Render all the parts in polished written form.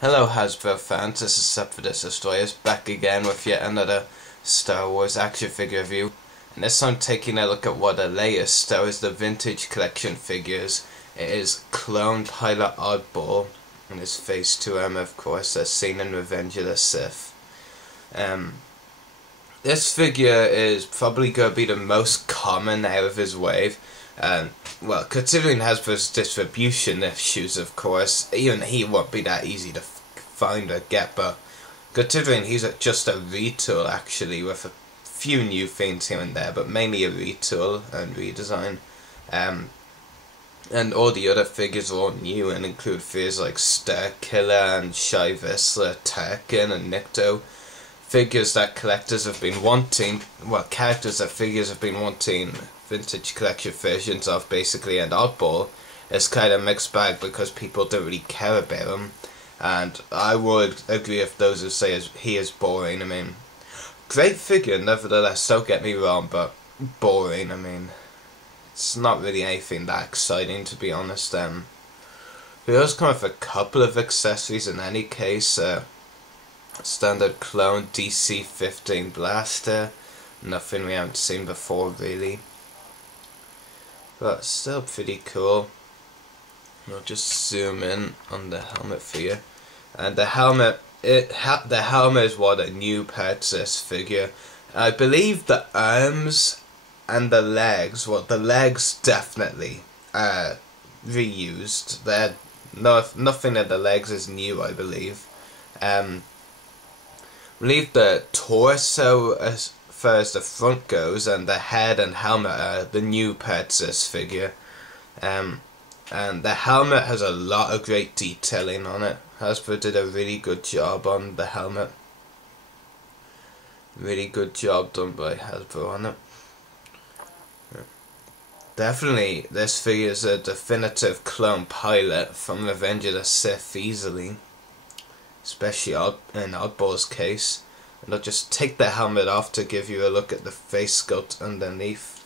Hello Hasbro fans, this is Sub for This Destroyers, back again with yet another Star Wars action figure review. And this time taking a look at one of the latest Star Wars the Vintage Collection figures. It is Clone Pilot Oddball, and his Phase 2 armor of course, as seen in Revenge of the Sith. This figure is probably going to be the most common out of his wave. Well, considering Hasbro's distribution issues, of course, even he won't be that easy to find or get, but considering he's just a retool actually, with a few new things here and there, but mainly a retool and redesign. And all the other figures are all new and include figures like Star Killer and Shy Vissla, Tarkin and Nikto. Figures that collectors have been wanting, well, characters that figures have been wanting vintage collection versions of, basically, and Oddball is kind of mixed bag because people don't really care about him, and I would agree with those who say he is boring. I mean, great figure nevertheless, don't get me wrong, but boring. I mean, it's not really anything that exciting, to be honest. He does come with a couple of accessories in any case. Standard clone DC-15 blaster, nothing we haven't seen before really, but still pretty cool. I'll just zoom in on the helmet for you, and the helmet is one of the new parts of this figure. I believe the arms and the legs, well, the legs definitely reused. Nothing of the legs is new, I believe. Leave the torso as far as the front goes, and the head and helmet are the new parts of this figure. And the helmet has a lot of great detailing on it. Hasbro did a really good job on the helmet. Really good job done by Hasbro on it. Definitely, this figure is a definitive clone pilot from Revenge of the Sith easily. Especially in Oddball's case. And I'll just take the helmet off to give you a look at the face sculpt underneath.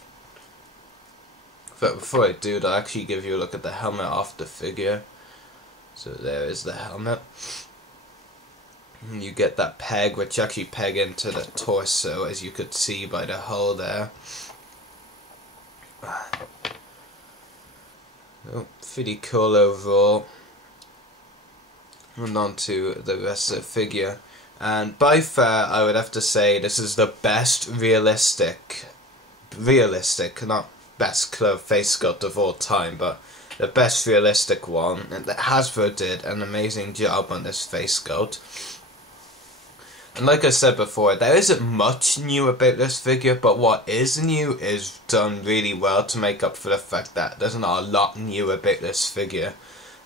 But before I do, I'll actually give you a look at the helmet off the figure. So there is the helmet. And you get that peg, which actually peg into the torso, as you could see by the hole there. Oh, pretty cool overall. And on to the rest of the figure, and by far I would have to say this is the best realistic, not best clone face sculpt of all time, but the best realistic one, and Hasbro did an amazing job on this face sculpt. And like I said before, there isn't much new about this figure, but what is new is done really well to make up for the fact that there's not a lot new about this figure.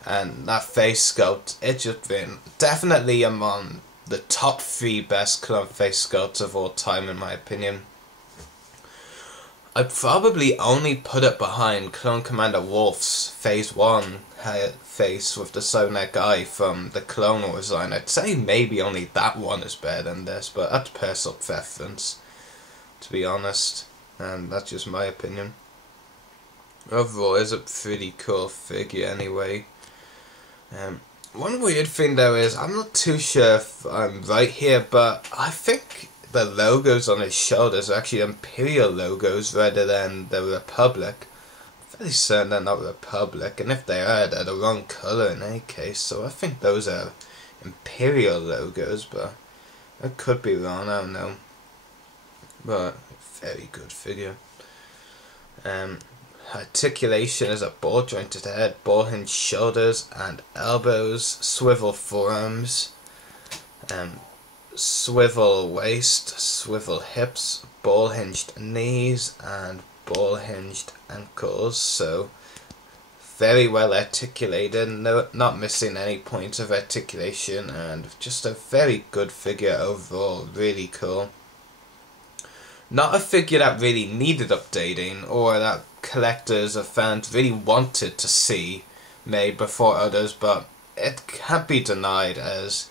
And that face sculpt, it's just been definitely among the top 3 best clone face sculpts of all time, in my opinion. I'd probably only put it behind Clone Commander Wolf's Phase 1 face with the sew-neck eye from the Clone Wars line. I'd say maybe only that one is better than this, but that's personal preference, to be honest, and that's just my opinion. Overall, it's a pretty cool figure anyway. One weird thing though is, I'm not too sure if I'm right here, but I think the logos on his shoulders are actually Imperial logos rather than the Republic. I'm fairly certain they're not Republic, and if they are, they're the wrong colour in any case, so I think those are Imperial logos, but I could be wrong, I don't know. But, very good figure. Articulation is a ball jointed head, ball hinged shoulders and elbows, swivel forearms, swivel waist, swivel hips, ball hinged knees and ball hinged ankles. So very well articulated, not missing any points of articulation, and just a very good figure overall, really cool. Not a figure that really needed updating, or that collectors or fans really wanted to see made before others, but it can't be denied as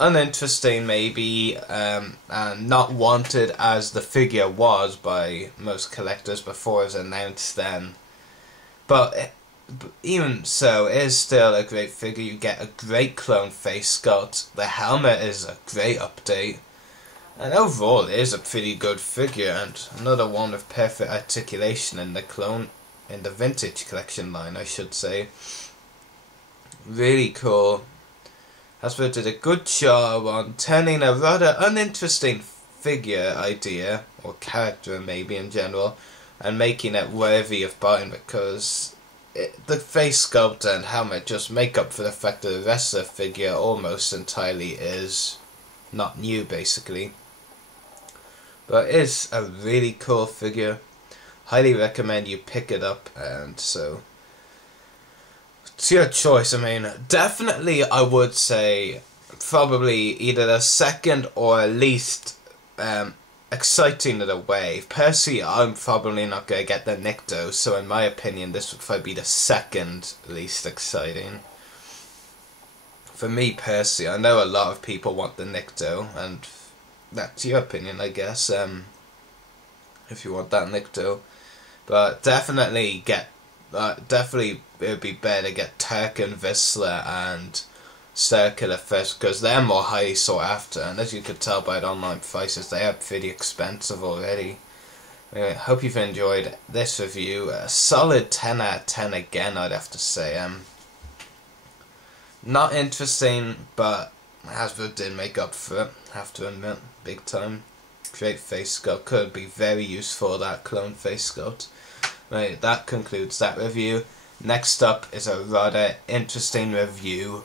uninteresting maybe, and not wanted as the figure was by most collectors before it was announced then. But even so, it is still a great figure. You get a great clone face sculpt. The helmet is a great update. And overall, it is a pretty good figure, and another one with perfect articulation in the vintage collection line, I should say. Really cool. Hasbro did a good job on turning a rather uninteresting figure idea, or character maybe in general, and making it worthy of buying, because the face sculpt and helmet just make up for the fact that the rest of the figure almost entirely is not new, basically. But it is a really cool figure. Highly recommend you pick it up, and so it's your choice. I mean, definitely I would say probably either the second or least exciting of the wave. Personally, I'm probably not going to get the Nikto, so in my opinion this would probably be the second least exciting. For me personally, I know a lot of people want the Nikto, and that's your opinion, I guess, if you want that Nikto. But definitely definitely it would be better to get Turk and Vizsla and Circular first, because they're more highly sought after, and as you could tell by the online prices, they are pretty expensive already. Anyway, hope you've enjoyed this review. A solid 10 out of 10 again, I'd have to say. Not interesting, but Hasbro did make up for it, have to admit, big time. Great face sculpt, could be very useful, that clone face sculpt. Right, that concludes that review. Next up is a rather interesting review,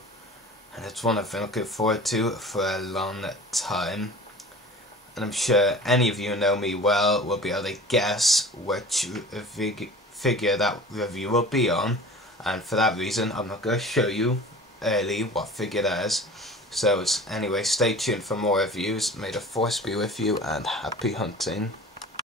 and it's one I've been looking forward to for a long time. And I'm sure any of you who know me well will be able to guess which figure that review will be on. And for that reason, I'm not going to show you early what figure that is. So anyway, stay tuned for more reviews. May the force be with you, and happy hunting.